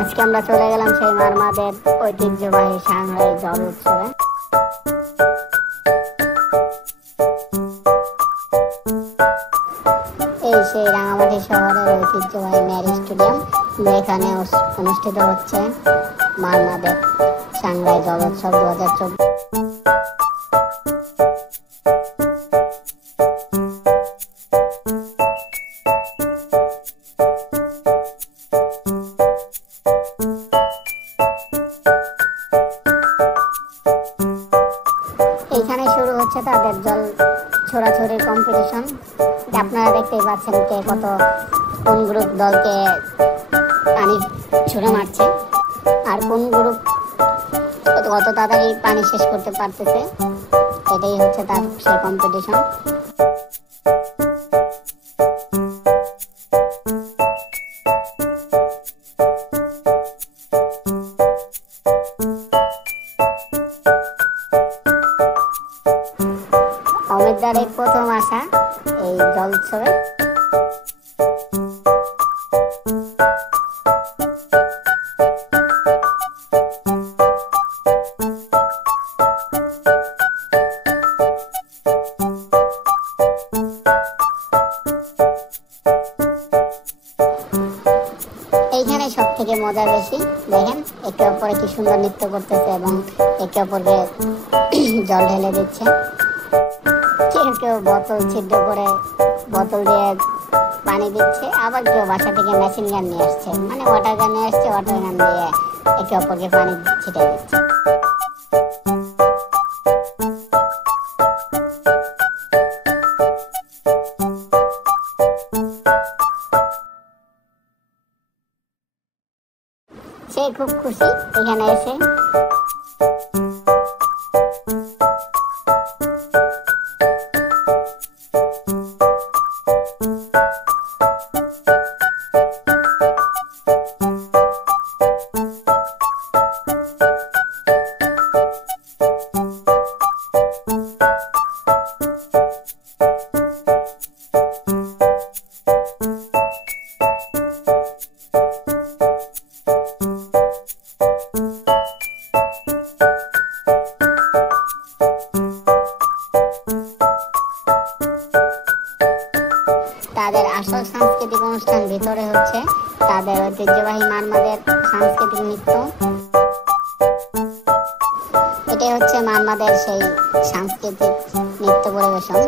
আজকে আমরা চলে গেলাম সেই মারমাদের ঐতিহ্যবাহী সাংহাই জল উৎসবে। এই সেই রাঙামাটি শহরের ঐতিহ্যবাহী মেরি স্টেডিয়াম, যেখানে অনুষ্ঠিত হচ্ছে মারমাদের সাংহাই জল উৎসব 2024। এইখানে শুরু হচ্ছে তাদের জল ছোড়াছড়ির কম্পিটিশন। আপনারা দেখতেই পাচ্ছেন কে কোন গ্রুপ দলকে পানি ছুঁড়ে মারছে আর কোন গ্রুপ কত তাড়াতাড়ি পানি শেষ করতে পারতেছে। এটাই হচ্ছে তার সেই কম্পিটিশন। অমিতদার এই প্রথম আসা এই জল উৎসবে। এইখানে সব থেকে মজা বেশি, দেখেন একে অপরে কি সুন্দর নৃত্য করতেছে এবং একে অপরকে জল ঢেলে দিচ্ছে। কেউ কেউ বোতল ছিদ্র করে বোতল দিয়ে পানি দিচ্ছে, আবার কেউ বাসা থেকে মেশিন গান নিয়ে আসছে, মানে ওয়াটার গান নিয়ে আসছে, ওয়াটার গান দিয়ে একে অপরকে পানি ছিটিয়ে দিচ্ছে। সে খুব খুশি এখানে এসে। তাদের আসল সাংস্কৃতিক অনুষ্ঠান ভিতরে হচ্ছে তাদের ঐতিহ্যবাহী মারমাদের সাংস্কৃতিক নৃত্য। এটাই হচ্ছে মারমাদের সেই সাংস্কৃতিক নৃত্য পরিবেশন।